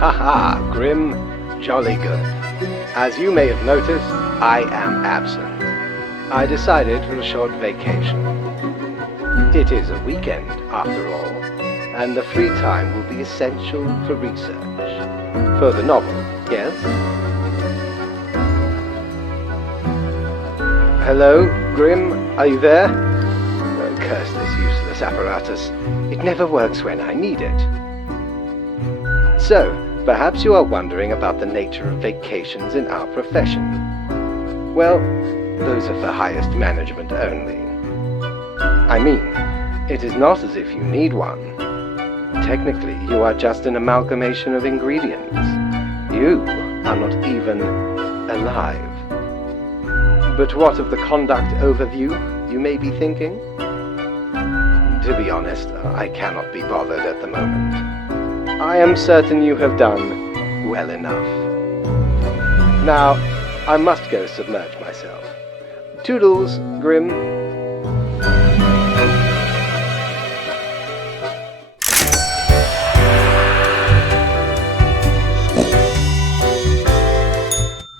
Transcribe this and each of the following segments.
Haha, Grim, jolly good. As you may have noticed, I am absent. I decided for a short vacation. It is a weekend, after all, and the free time will be essential for research. For the novel, yes? Hello, Grim, are you there? Oh, curse this useless apparatus. It never works when I need it. So, perhaps you are wondering about the nature of vacations in our profession. Well, those are for highest management only. I mean, it is not as if you need one. Technically, you are just an amalgamation of ingredients. You are not even alive. But what of the conduct overview, you may be thinking? To be honest, I cannot be bothered at the moment. I am certain you have done well enough. Now, I must go submerge myself. Toodles, Grim.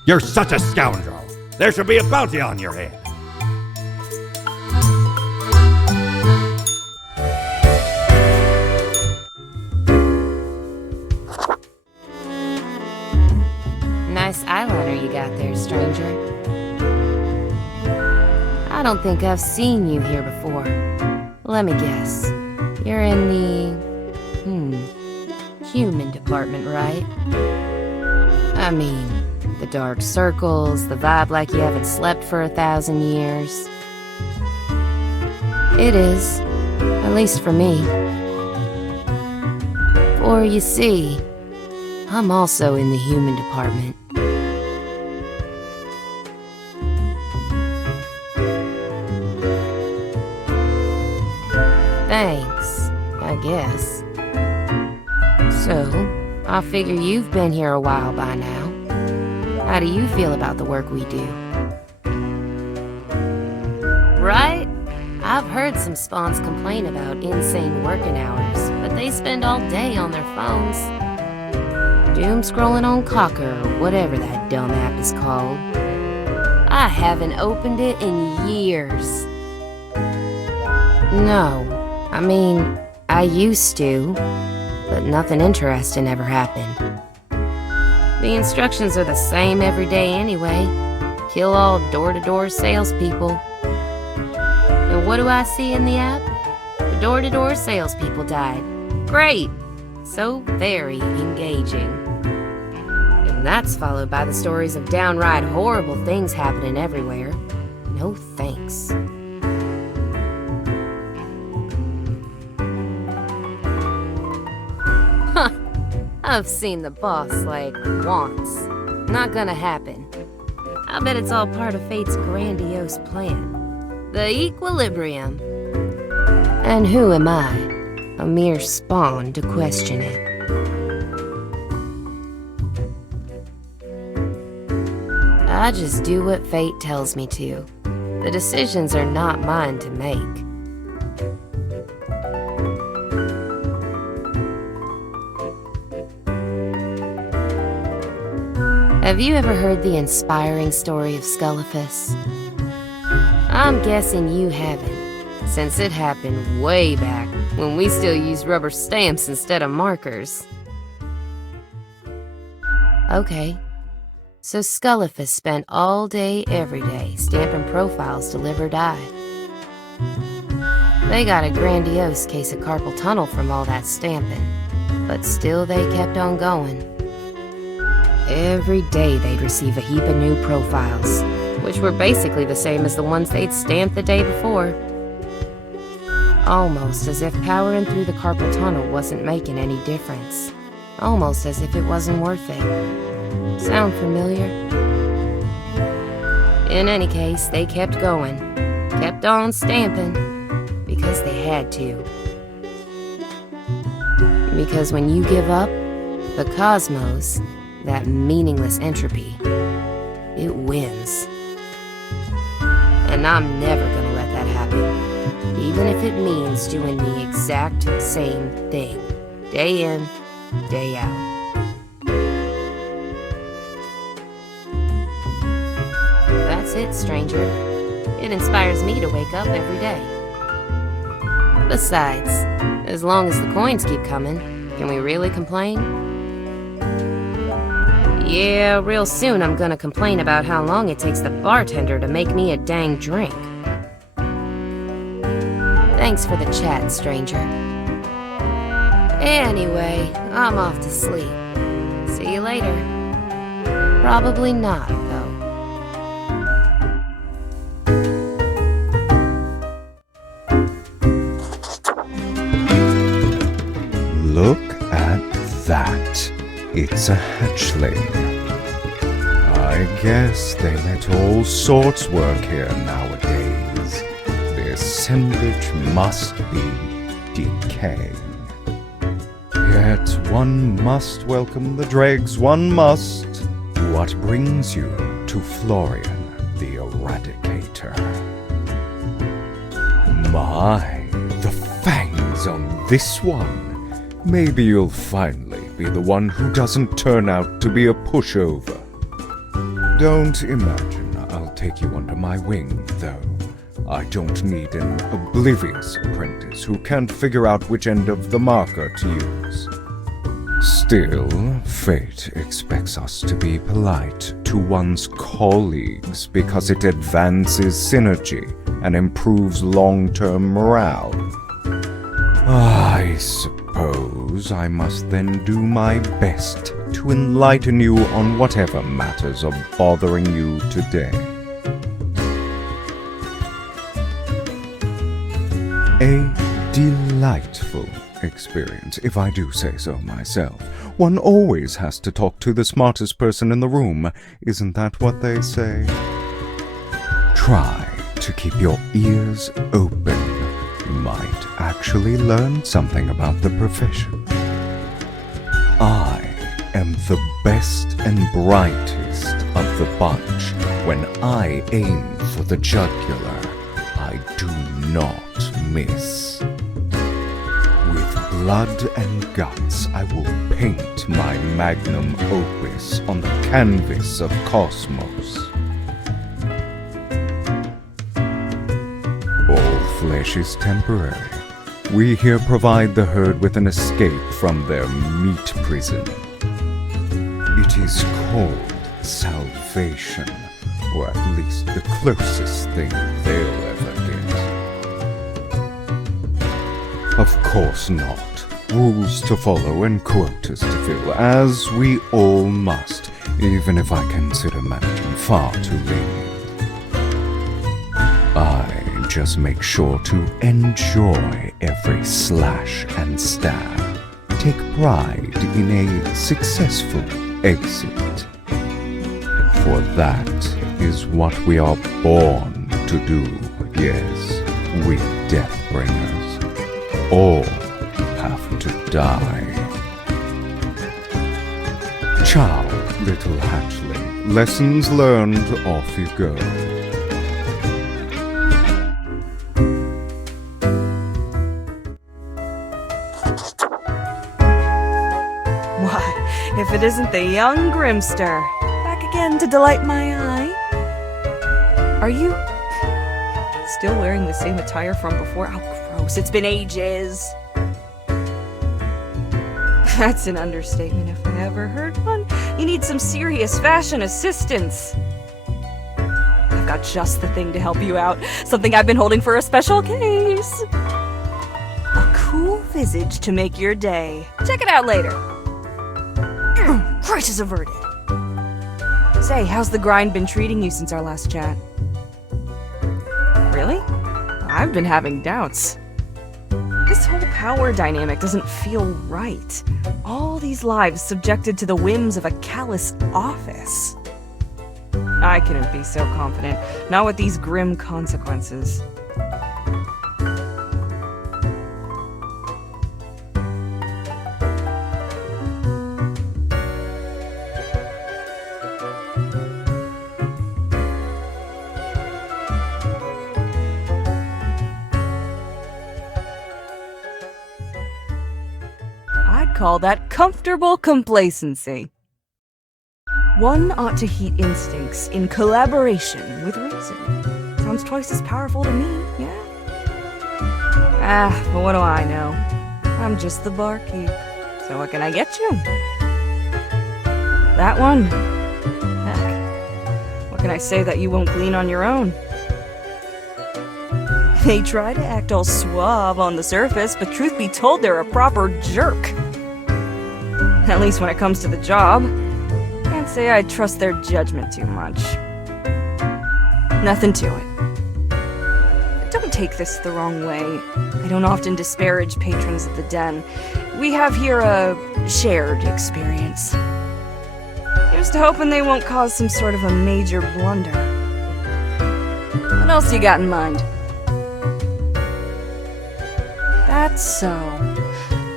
You're such a scoundrel! There should be a bounty on your head! Nice eyeliner you got there, stranger. I don't think I've seen you here before. Let me guess. You're in the... human department, right? I mean, the dark circles, the vibe like you haven't slept for 1,000 years. It is, at least for me. For you see, I'm also in the human department. Thanks, I guess. So, I figure you've been here a while by now. How do you feel about the work we do? Right? I've heard some spawns complain about insane working hours, but they spend all day on their phones. Doom scrolling on Cocker or whatever that dumb app is called. I haven't opened it in years. No, I mean, I used to, but nothing interesting ever happened. The instructions are the same every day anyway. Kill all door-to-door salespeople. And what do I see in the app? The door-to-door salespeople died. Great! So very engaging. And that's followed by the stories of downright horrible things happening everywhere. No thanks. I've seen the boss, like, once. Not gonna happen. I bet it's all part of fate's grandiose plan. The equilibrium. And who am I? A mere spawn to question it. I just do what fate tells me to. The decisions are not mine to make. Have you ever heard the inspiring story of Scullifus? I'm guessing you haven't, since it happened way back when we still used rubber stamps instead of markers. Okay, so Scullifus spent all day every day stamping profiles to live or die. They got a grandiose case of carpal tunnel from all that stamping, but still they kept on going. Every day they'd receive a heap of new profiles, which were basically the same as the ones they'd stamped the day before. Almost as if powering through the carpal tunnel wasn't making any difference. Almost as if it wasn't worth it. Sound familiar? In any case, they kept going. Kept on stamping. Because they had to. Because when you give up, the cosmos, that meaningless entropy, it wins. And I'm never gonna let that happen, even if it means doing the exact same thing, day in, day out. That's it, stranger. It inspires me to wake up every day. Besides, as long as the coins keep coming, can we really complain? Yeah, real soon I'm gonna complain about how long it takes the bartender to make me a dang drink. Thanks for the chat, stranger. Anyway, I'm off to sleep. See you later. Probably not, though. Look at that. It's a hatchling. I guess they let all sorts work here nowadays. The assemblage must be decaying. Yet one must welcome the dregs, one must. What brings you to Florian the Eradicator? My, the fangs on this one. Maybe you'll finally be the one who doesn't turn out to be a pushover. Don't imagine I'll take you under my wing, though. I don't need an oblivious apprentice who can't figure out which end of the marker to use. Still, fate expects us to be polite to one's colleagues because it advances synergy and improves long-term morale. I suppose I must then do my best to enlighten you on whatever matters are bothering you today. A delightful experience, if I do say so myself. One always has to talk to the smartest person in the room. Isn't that what they say? Try to keep your ears open. You might actually learn something about the profession. I am the best and brightest of the bunch. When I aim for the jugular, I do not miss. With blood and guts, I will paint my magnum opus on the canvas of cosmos. All flesh is temporary. We here provide the herd with an escape from their meat prison. It is called salvation, or at least the closest thing they'll ever get. Of course not. Rules to follow and quotas to fill, as we all must, even if I consider managing far too lenient. I just make sure to enjoy every slash and stab. Take pride in a successful exit. For that is what we are born to do, yes, we Deathbringers. All have to die. Ciao, little hatchling. Lessons learned, off you go. Why, if it isn't the young Grimster, back again to delight my eye. Are you still wearing the same attire from before? How gross, it's been ages. That's an understatement if I ever heard one. You need some serious fashion assistance. I've got just the thing to help you out. Something I've been holding for a special case. A cool visage to make your day. Check it out later. Crisis averted. Say, how's the grind been treating you since our last chat? Really? I've been having doubts. This whole power dynamic doesn't feel right. All these lives subjected to the whims of a callous office. I couldn't be so confident, not with these grim consequences. I'd call that comfortable complacency. One ought to heed instincts in collaboration with reason. Sounds twice as powerful to me, yeah? But what do I know? I'm just the barkeep. So what can I get you? That one? Heck, what can I say that you won't glean on your own? They try to act all suave on the surface, but truth be told, they're a proper jerk. At least when it comes to the job. Can't say I trust their judgment too much. Nothing to it. Don't take this the wrong way. I don't often disparage patrons of the den. We have here a shared experience. Here's to hoping they won't cause some sort of a major blunder. What else you got in mind? That's so.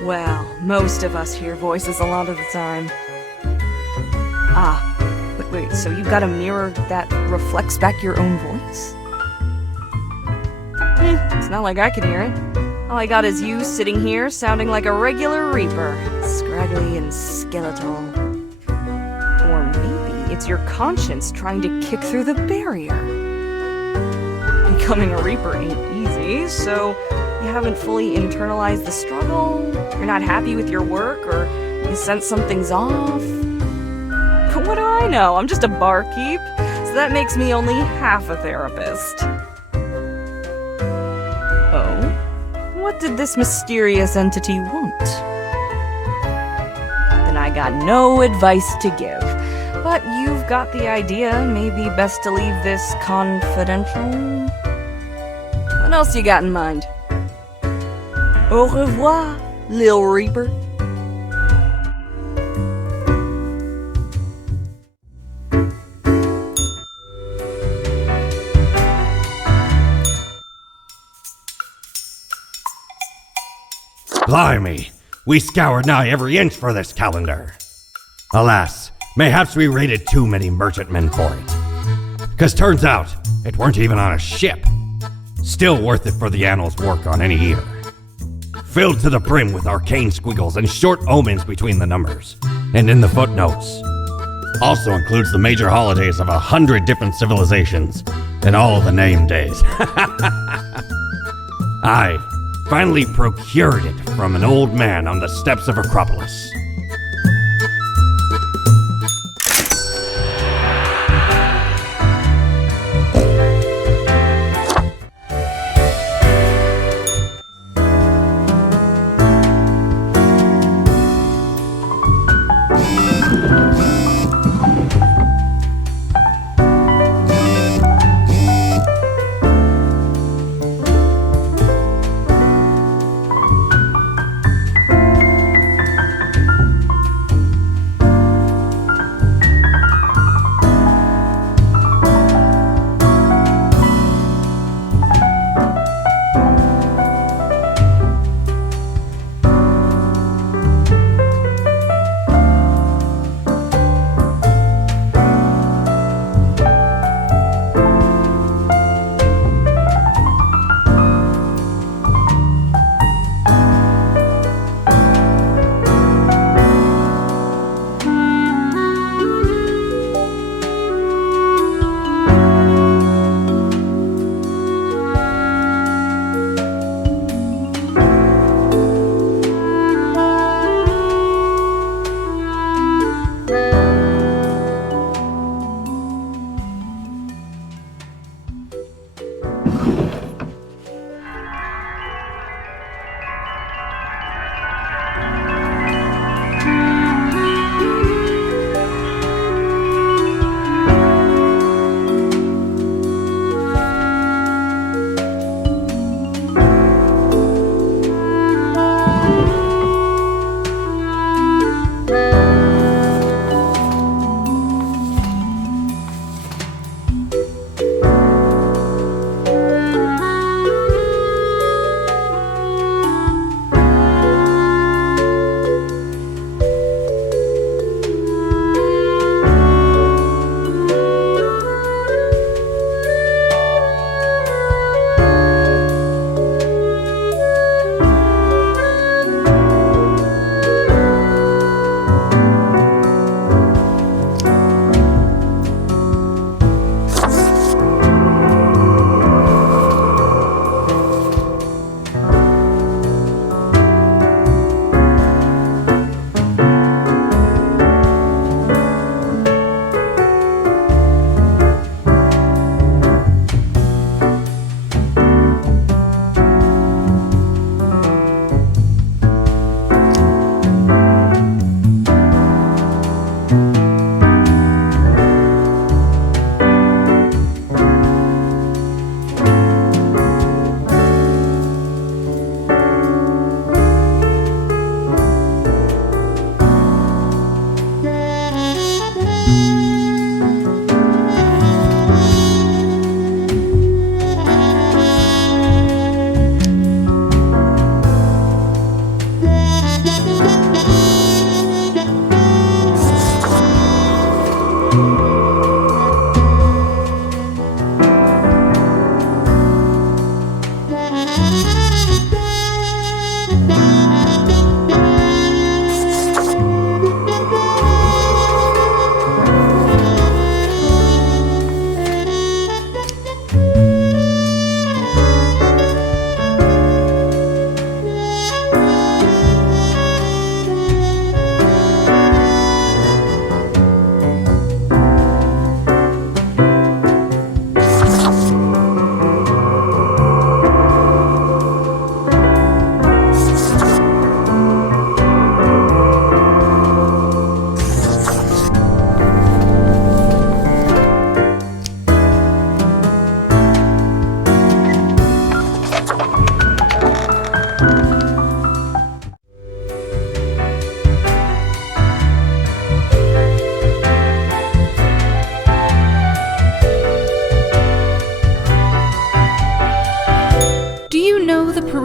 Well, most of us hear voices a lot of the time. Wait, so you've got a mirror that reflects back your own voice? It's not like I can hear it. All I got is you sitting here sounding like a regular Reaper, scraggly and skeletal. Or maybe it's your conscience trying to kick through the barrier. Becoming a Reaper ain't easy, so you haven't fully internalized the struggle, you're not happy with your work, or you sense something's off. But what do I know? I'm just a barkeep, so that makes me only half a therapist. Oh? What did this mysterious entity want? Then I got no advice to give. But you've got the idea, maybe best to leave this confidential. What else you got in mind? Au revoir, Lil Reaper. Blimey, we scoured nigh every inch for this calendar. Alas, mayhaps we raided too many merchantmen for it. 'Cause turns out, it weren't even on a ship. Still worth it for the annals' work on any year. Filled to the brim with arcane squiggles and short omens between the numbers, and in the footnotes. Also includes the major holidays of 100 different civilizations, and all the name days. I finally procured it from an old man on the steps of Acropolis.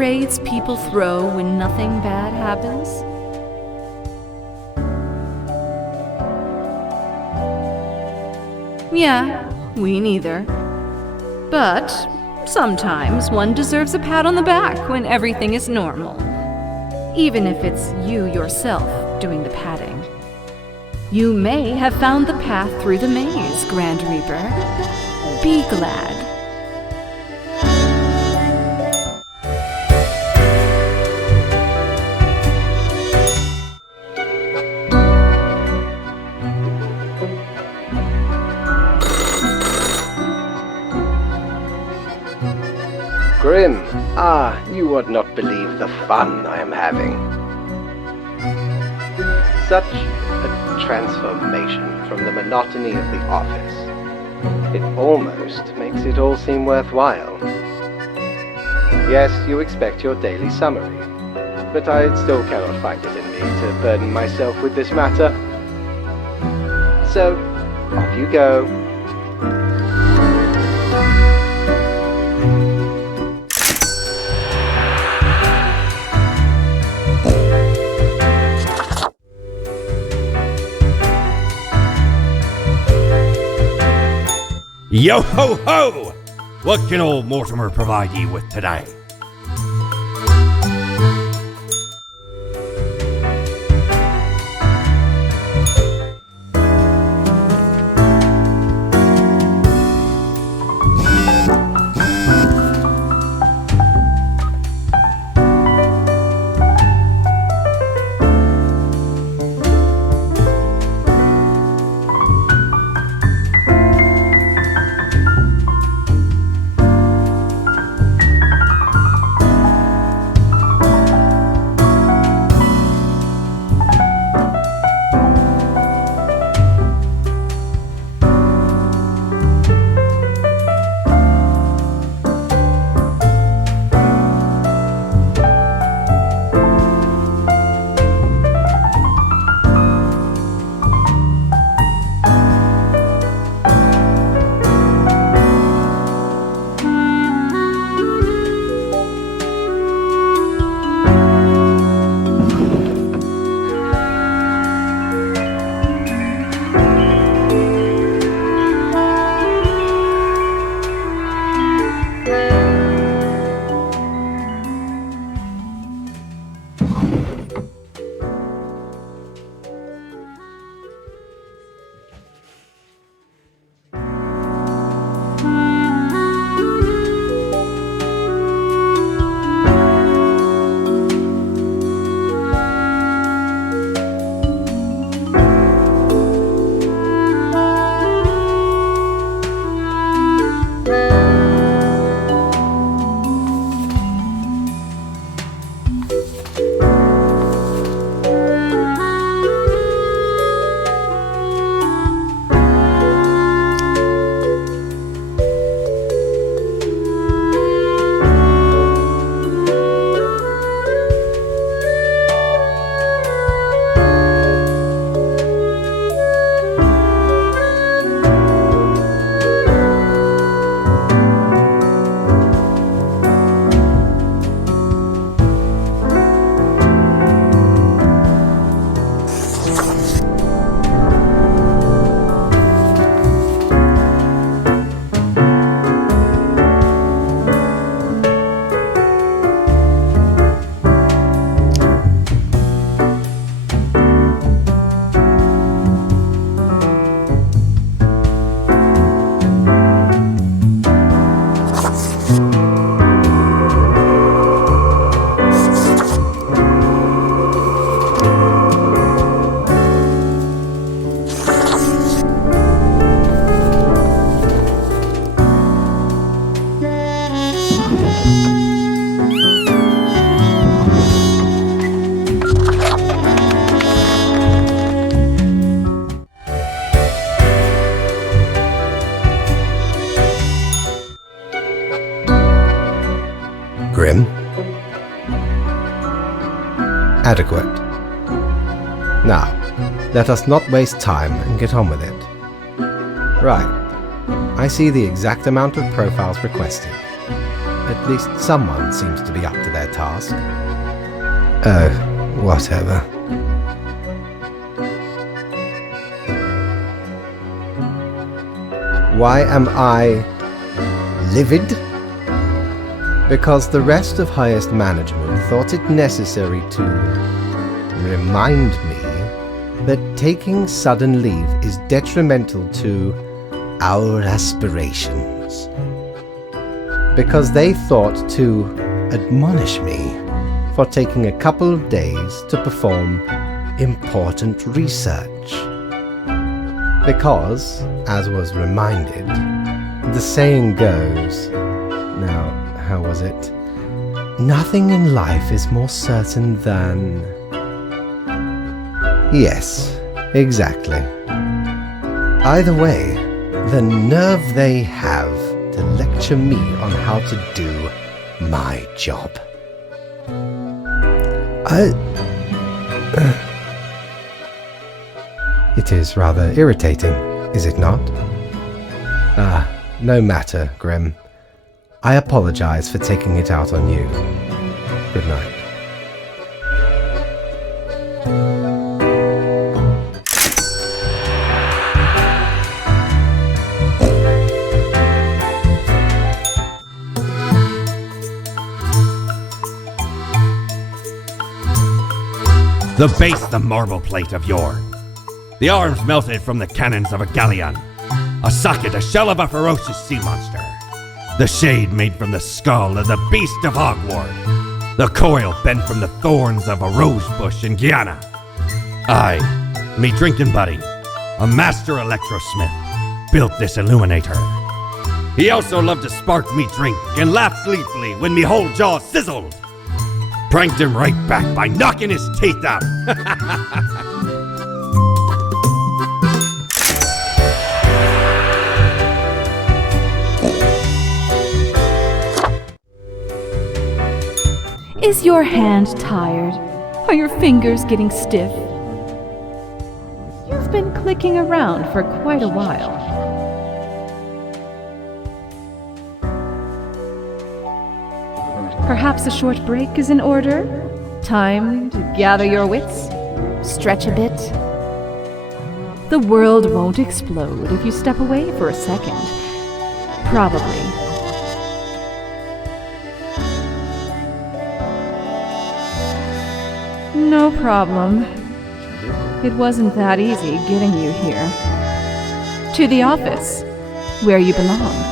parades people throw when nothing bad happens? Yeah, we neither. But sometimes one deserves a pat on the back when everything is normal. Even if it's you yourself doing the patting. You may have found the path through the maze, Grand Reaper. Be glad. Grim, you would not believe the fun I am having. Such a transformation from the monotony of the office. It almost makes it all seem worthwhile. Yes, you expect your daily summary, but I still cannot find it in me to burden myself with this matter. So, off you go. Yo ho ho! What can old Mortimer provide ye with today? Grim? Adequate. Now, let us not waste time and get on with it. Right. I see the exact amount of profiles requested. At least someone seems to be up to their task. Oh, whatever. Why am I livid? Because the rest of highest management thought it necessary to remind me that taking sudden leave is detrimental to our aspirations. Because they thought to admonish me for taking a couple of days to perform important research. Because, as was reminded, the saying goes, now, how was it? Nothing in life is more certain than... Yes, exactly. Either way, the nerve they have to lecture me on how to do my job. It is rather irritating, is it not? No matter, Grim. I apologize for taking it out on you. Good night. The base, the marble plate of yore. The arms melted from the cannons of a galleon. A socket, a shell of a ferocious sea monster. The shade made from the skull of the beast of Hogward. The coil bent from the thorns of a rose bush in Guyana. I, me drinking buddy, a master electrosmith, built this illuminator. He also loved to spark me drink and laughed gleefully when me whole jaw sizzled. Pranked him right back by knocking his teeth out. Is your hand tired? Are your fingers getting stiff? You've been clicking around for quite a while. Perhaps a short break is in order? Time to gather your wits? Stretch a bit? The world won't explode if you step away for a second. Probably. No problem. It wasn't that easy getting you here. To the office, where you belong.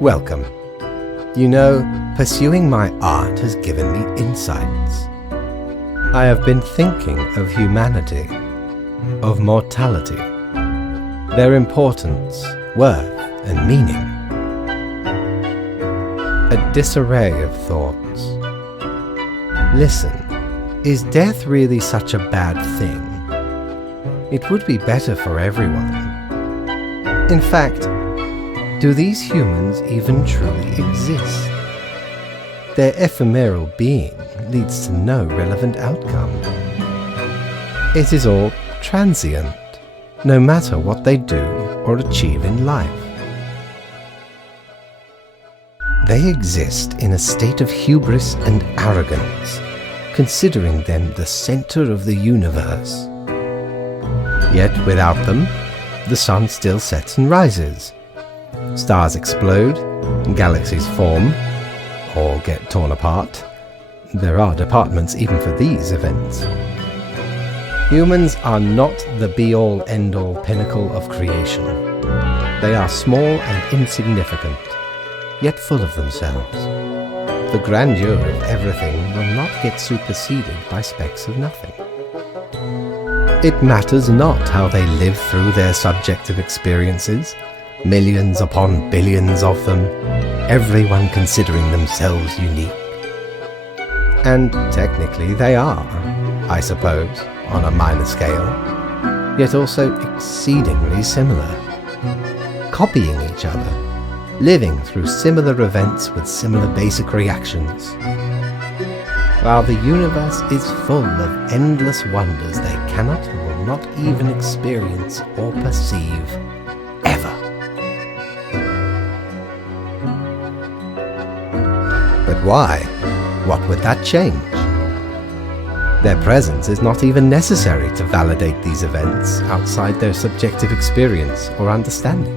Welcome. You know, pursuing my art has given me insights. I have been thinking of humanity, of mortality, their importance, worth, and meaning. A disarray of thoughts. Listen, is death really such a bad thing? It would be better for everyone. In fact, do these humans even truly exist? Their ephemeral being leads to no relevant outcome. It is all transient, no matter what they do or achieve in life. They exist in a state of hubris and arrogance, considering them the center of the universe. Yet without them, the sun still sets and rises. Stars explode, galaxies form, or get torn apart. There are departments even for these events. Humans are not the be-all, end-all pinnacle of creation. They are small and insignificant, yet full of themselves. The grandeur of everything will not get superseded by specks of nothing. It matters not how they live through their subjective experiences, millions upon billions of them, everyone considering themselves unique. And technically they are, I suppose, on a minor scale, yet also exceedingly similar, copying each other, living through similar events with similar basic reactions. While the universe is full of endless wonders they cannot and will not even experience or perceive, ever. But why? What would that change? Their presence is not even necessary to validate these events outside their subjective experience or understanding.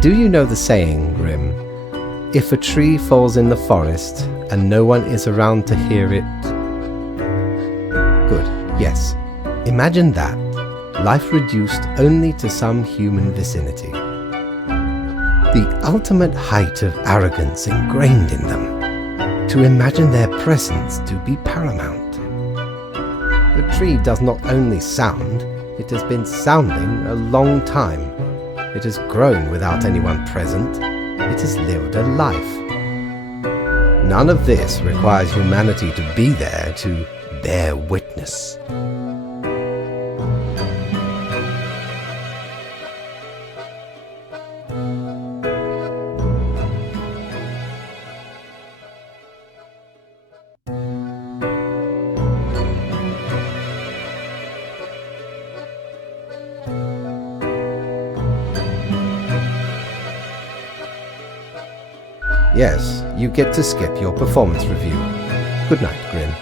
Do you know the saying, Grim? If a tree falls in the forest and no one is around to hear it... Good, yes. Imagine that. Life reduced only to some human vicinity. The ultimate height of arrogance ingrained in them. To imagine their presence to be paramount. The tree does not only sound, it has been sounding a long time. It has grown without anyone present. It has lived a life. None of this requires humanity to be there to bear witness. Yes, you get to skip your performance review. Good night, Grim.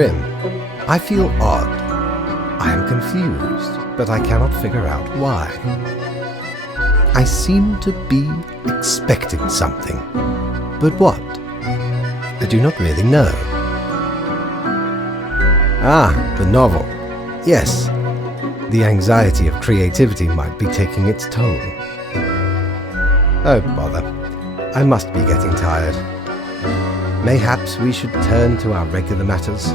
Grim, I feel odd. I am confused, but I cannot figure out why. I seem to be expecting something. But what? I do not really know. Ah, the novel. Yes. The anxiety of creativity might be taking its toll. Oh, bother. I must be getting tired. Mayhaps we should turn to our regular matters.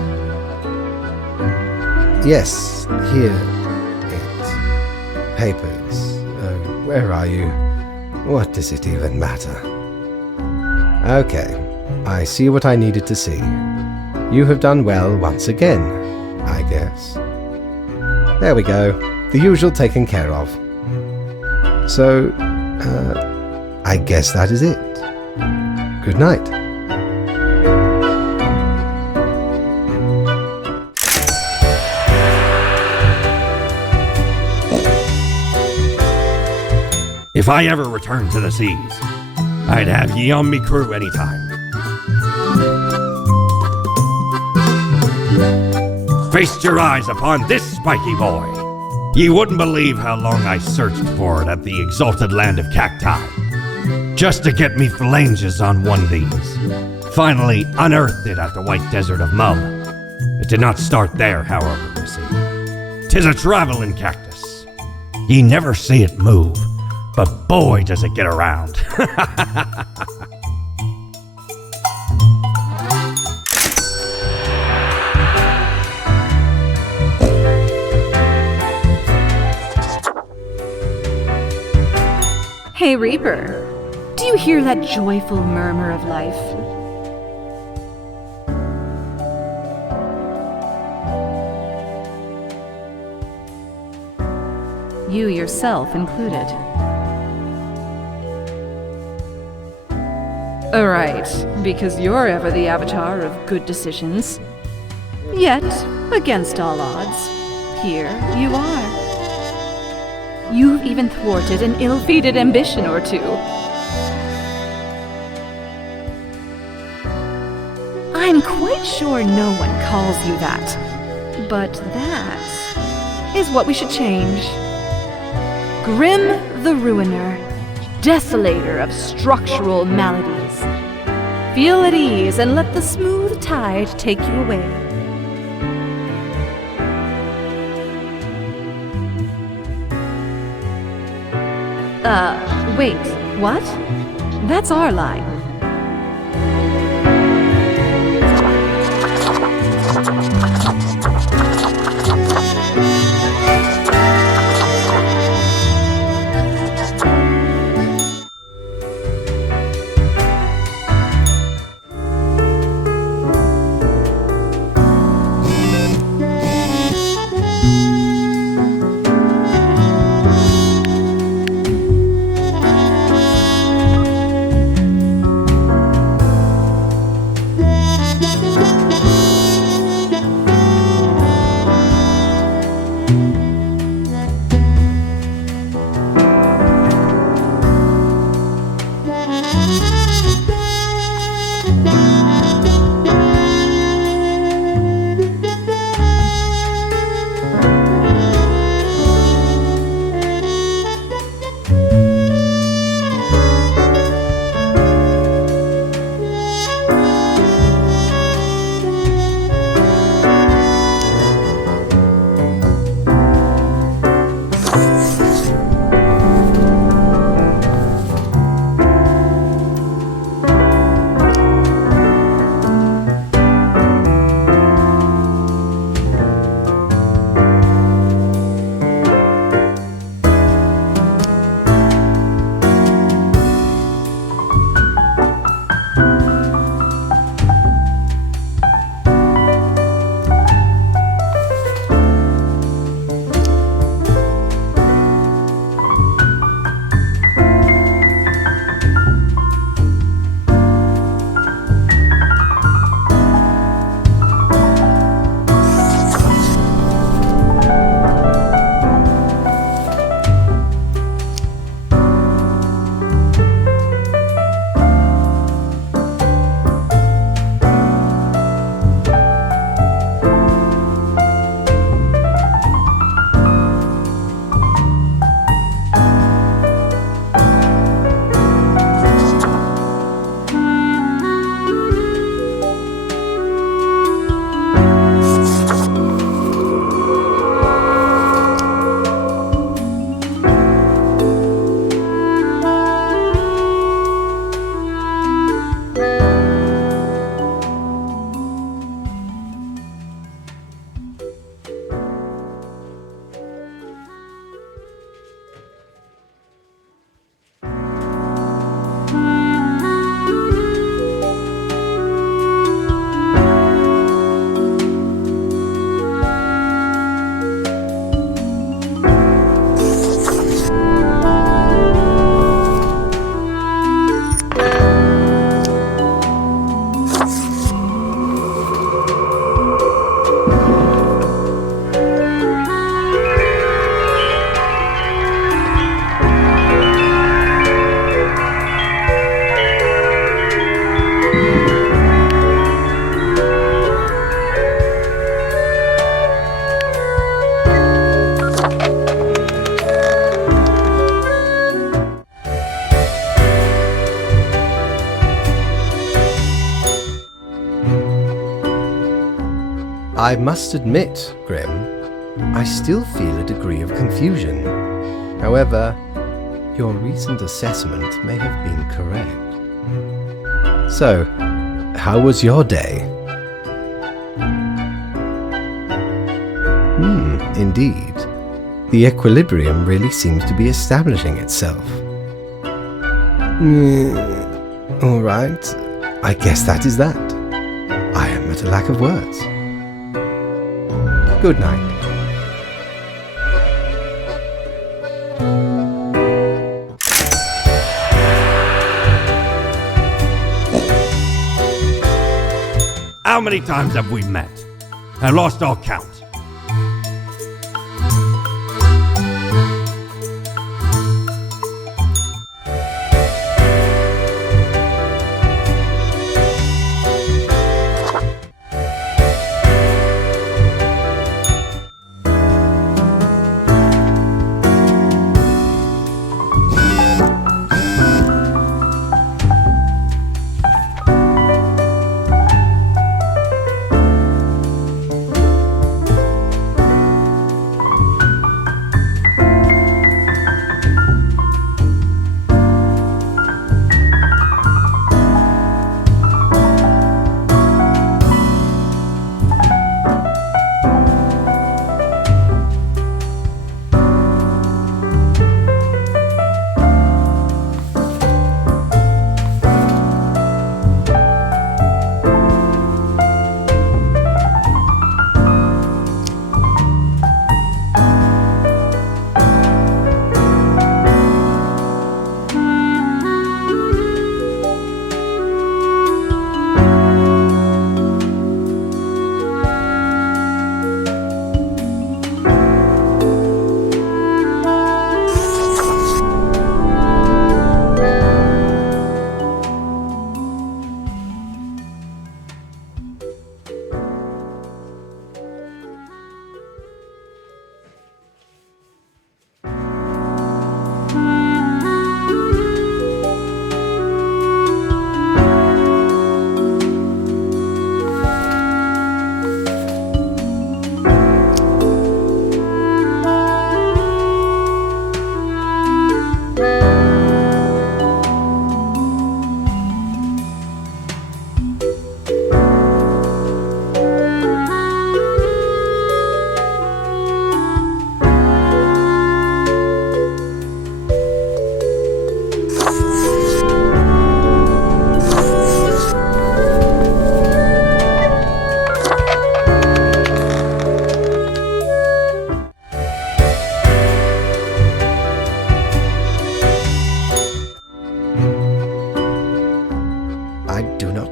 Yes, here it. Papers. Where are you? What does it even matter? Okay, I see what I needed to see. You have done well once again, I guess. There we go. The usual taken care of. So, I guess that is it. Good night. If I ever return to the seas, I'd have ye on me crew anytime. Feast your eyes upon this spiky boy. Ye wouldn't believe how long I searched for it at the exalted land of cacti, just to get me phalanges on one of these. Finally unearthed it at the white desert of Mum. It did not start there, however, you see. 'Tis a traveling cactus. Ye never see it move, but boy does it get around. Hey, Reaper. Do you hear that joyful murmur of life? You yourself included. Right, because you're ever the avatar of good decisions. Yet, against all odds, here you are. You've even thwarted an ill-fated ambition or two. I'm quite sure no one calls you that. But that is what we should change. Grim the Ruiner, desolator of structural maladies. Feel at ease and let the smooth tide take you away. Wait, what? That's our line. I must admit, Grim, I still feel a degree of confusion. However, your recent assessment may have been correct. So, how was your day? Indeed. The equilibrium really seems to be establishing itself. All right. I guess that is that. I am at a lack of words. Good night. How many times have we met? I lost all count.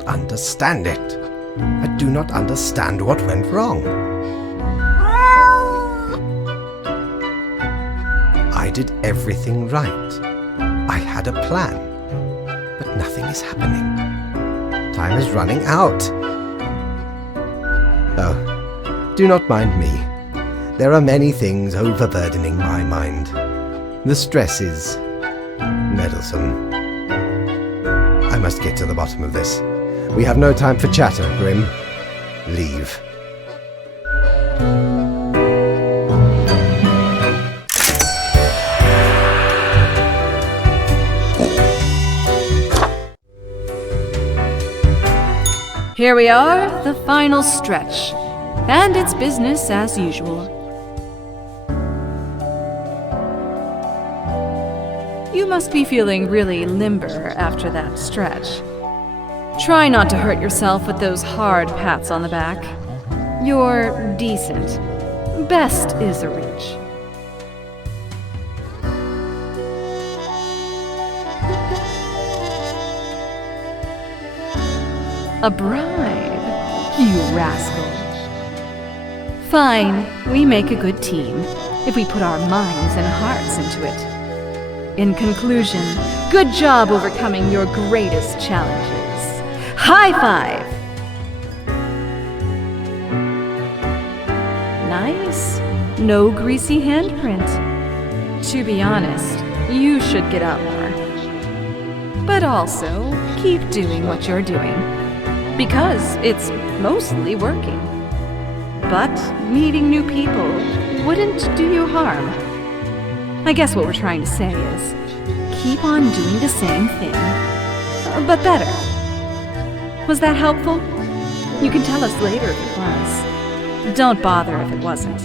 Understand it. I do not understand what went wrong. I did everything right. I had a plan. But nothing is happening. Time is running out. Oh, do not mind me. There are many things overburdening my mind. The stress is meddlesome. I must get to the bottom of this. We have no time for chatter, Grim. Leave. Here we are, the final stretch. And it's business as usual. You must be feeling really limber after that stretch. Try not to hurt yourself with those hard pats on the back. You're decent. Best is a reach. A bribe? You rascal. Fine, we make a good team, if we put our minds and hearts into it. In conclusion, good job overcoming your greatest challenges. High five! Nice. No greasy handprint. To be honest, you should get out more. But also, keep doing what you're doing. Because it's mostly working. but meeting new people wouldn't do you harm. I guess what we're trying to say is, keep on doing the same thing, but better. Was that helpful? You can tell us later if it was. Don't bother if it wasn't.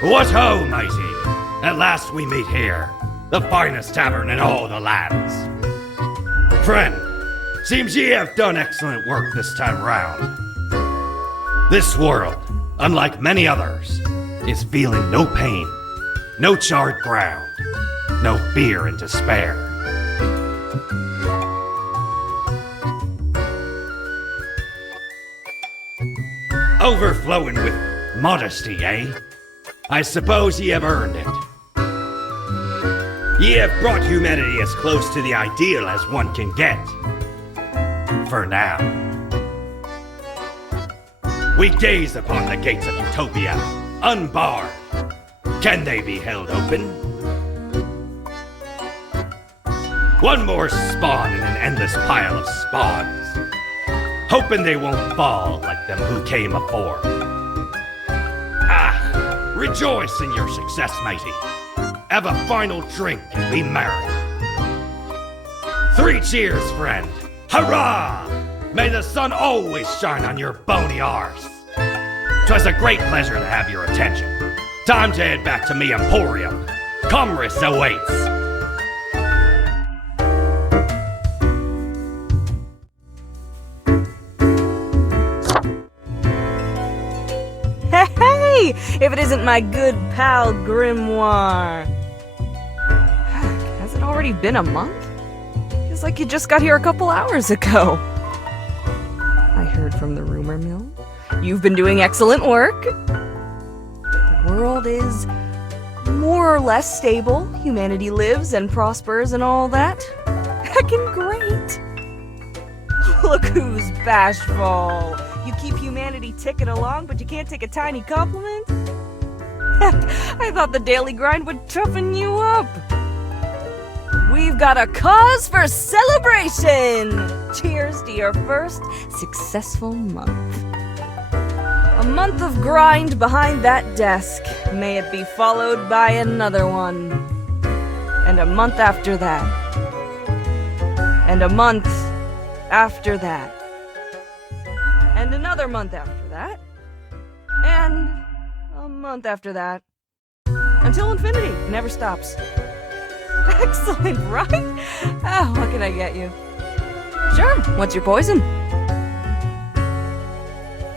What ho, matey! At last we meet here, the finest tavern in all the lands. Friend, seems ye have done excellent work this time round. This world, unlike many others, is feeling no pain, no charred ground, no fear and despair. Overflowing with modesty, eh? I suppose ye have earned it. Ye have brought humanity as close to the ideal as one can get. For now. We gaze upon the gates of utopia, unbarred. Can they be held open? One more spawn in an endless pile of spawns, hoping they won't fall like them who came afore. Rejoice in your success, matey. Have a final drink and be merry. 3 cheers, friend. Hurrah! May the sun always shine on your bony arse. 'Twas a great pleasure to have your attention. Time to head back to me emporium. Commerce awaits. Hey! If it isn't my good pal Grimoire. Has it already been a month? Feels like you just got here a couple hours ago. I heard from the rumor mill. You've been doing excellent work. The world is more or less stable. Humanity lives and prospers and all that. Heckin' great. Look who's bashful. You keep humanity ticking along, but you can't take a tiny compliment? Heck, I thought the daily grind would toughen you up. We've got a cause for celebration! Cheers to your first successful month. A month of grind behind that desk. May it be followed by another one. And a month after that. And a month after that. And another another month after that. And a month after that. Until infinity. It never stops. Excellent, right? Oh, what can I get you? Sure, what's your poison?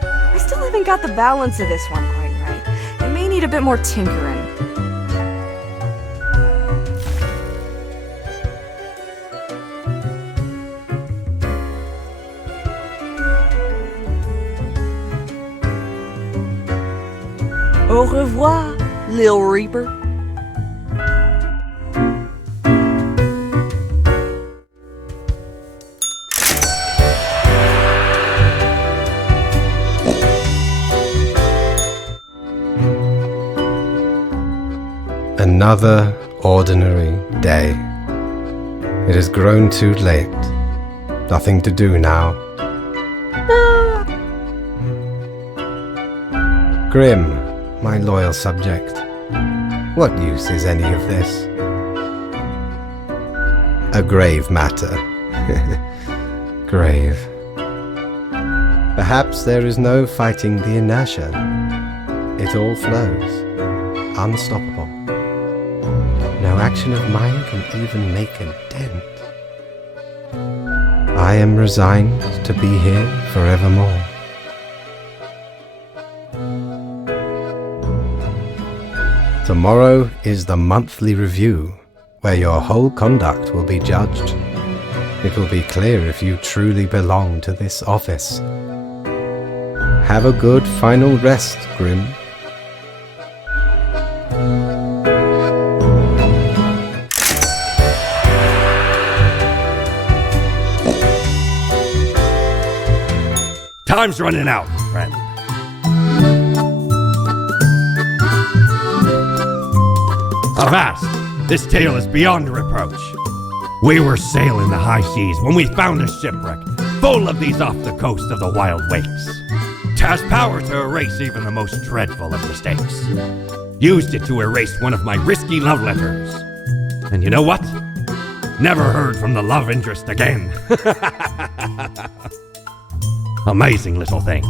I still haven't got the balance of this one quite right. It may need a bit more tinkering. Au revoir, Lil Reaper. Another ordinary day. It has grown too late. Nothing to do now. Grim, my loyal subject, what use is any of this? A grave matter. Grave. Perhaps there is no fighting the inertia. It all flows, unstoppable. No action of mine can even make a dent. I am resigned to be here forevermore. Tomorrow is the monthly review, where your whole conduct will be judged. It will be clear if you truly belong to this office. Have a good final rest, Grim. Time's running out, friend. Avast! This tale is beyond reproach. We were sailing the high seas when we found a shipwreck full of these off the coast of the wild wakes. It has power to erase even the most dreadful of mistakes. Used it to erase one of my risky love letters. And you know what? Never heard from the love interest again. Amazing little thing.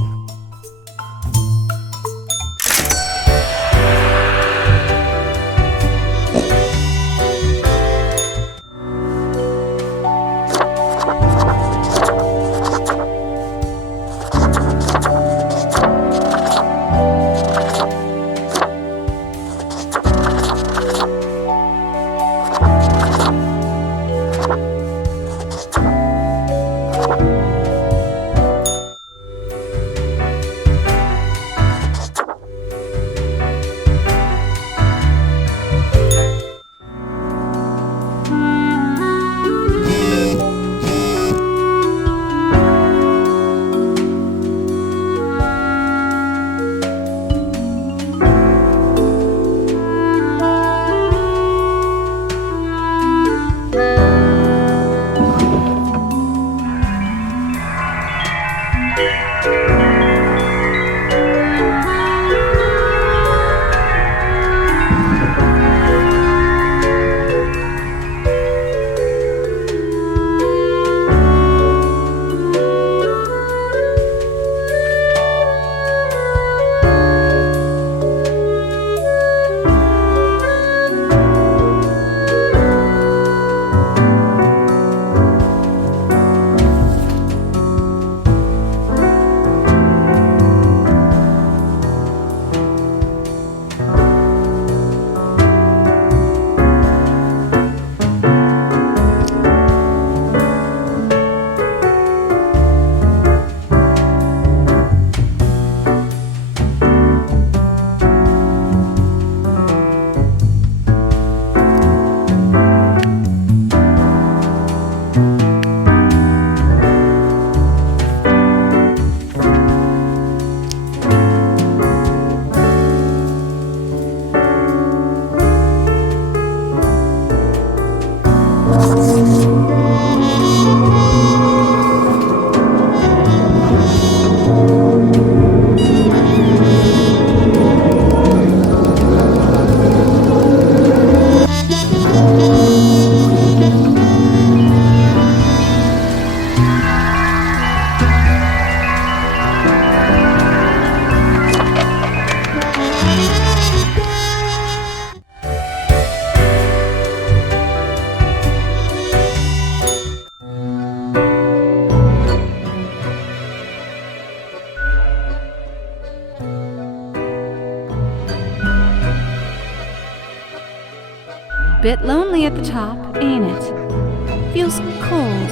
Bit lonely at the top, ain't it? Feels cold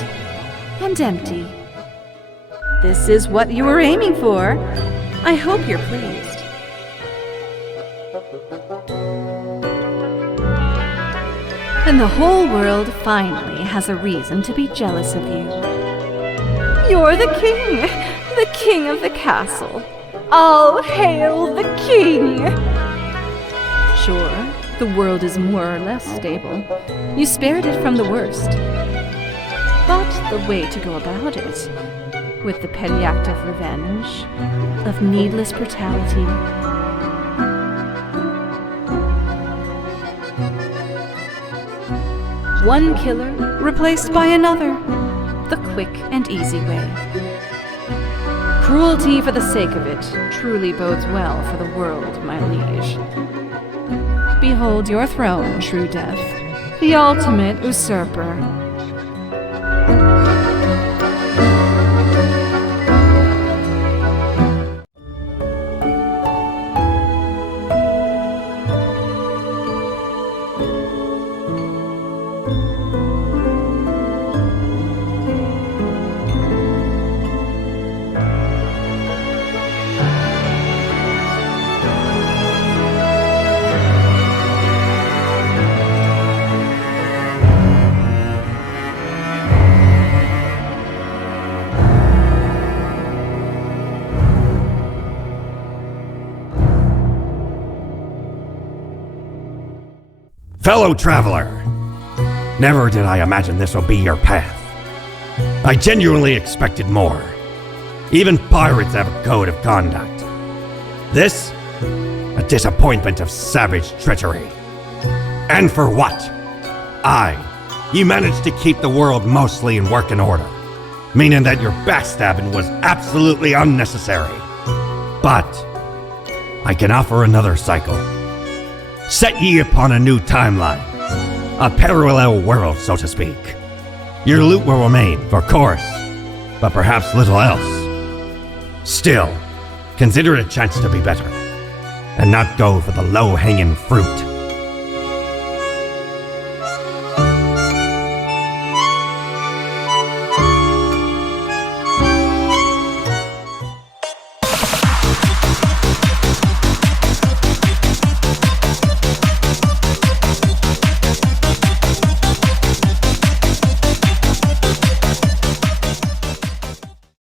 and empty. This is what you were aiming for. I hope you're pleased. And the whole world finally has a reason to be jealous of you. You're the king of the castle. All hail the king! Sure, the world is more or less stable. You spared it from the worst. But the way to go about it, with the petty act of revenge, of needless brutality, one killer replaced by another, the quick and easy way. Cruelty for the sake of it truly bodes well for the world, my liege. Behold your throne, true death, the ultimate usurper. Fellow traveler, never did I imagine this would be your path. I genuinely expected more. Even pirates have a code of conduct. This, a disappointment of savage treachery. And for what? You managed to keep the world mostly in working order, meaning that your backstabbing was absolutely unnecessary. But I can offer another cycle. Set ye upon a new timeline, a parallel world, so to speak. Your loot will remain, of course, but perhaps little else. Still, consider it a chance to be better, and not go for the low-hanging fruit.